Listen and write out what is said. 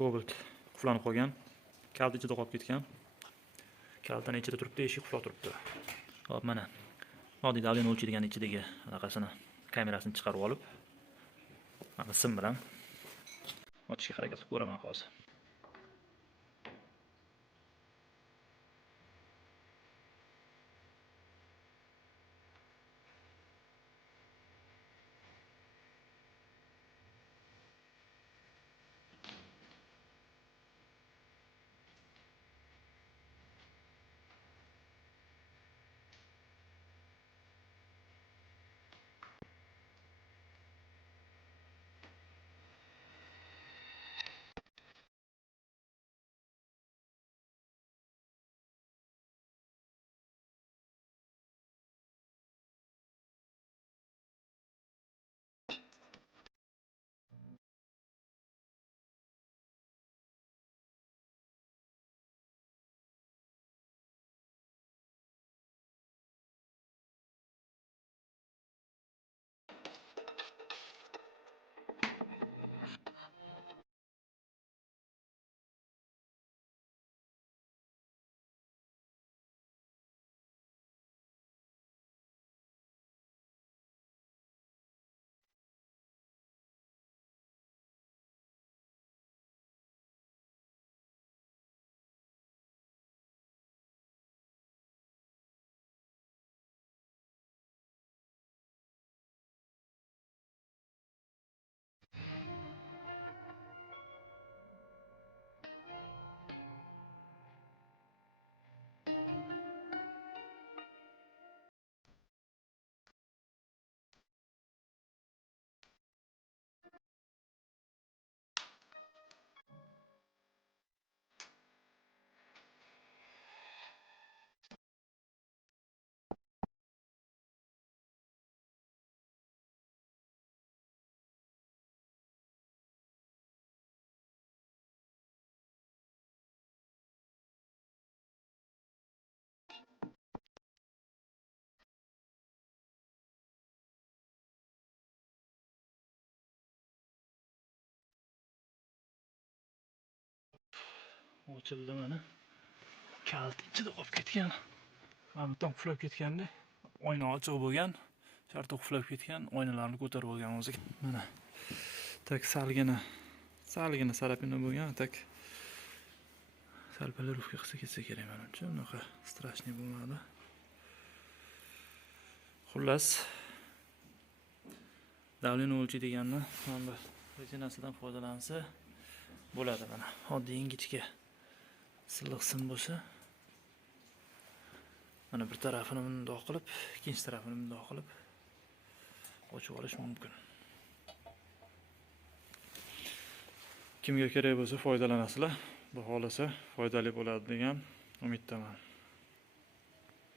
Cobalt quflanib qolgan. Kalt ichida qolib ketgan. Kaltdan ichida turibdi, eshik quflab turibdi. Hop, mana oddiy davleni o'lchaydigan ichidagi anaqasini, kamerasini chiqarib olib, mana sim bilan ochishga harakat qilib ko'raman hozir. Ochildi mana. Kalt ichida qolib ketgan. Hamton quflab ketganda, oyna ochiq bo'lgan, shartta quflab ketgan, oynalarni ko'tarib olgan o'zi. Mana tak salgina sarapina bo'lgan, tak sal polirovka qilsa ketsa kerak menimcha, unaqa strashniy bo'lmadi. Xullas, davleni o'lchaydiganni mana retinasidan foydalansa bo'ladi. Mana oddiy ingichka silliq sim bo'lsa, mana bir tarafini bundoq qilib, ikkinchi tarafini bundoq qilib ochib olish mumkin. Kimga kerak bo'lsa foydalanasizlar, bu xohlasa foydali bo'ladi degan umiddaman.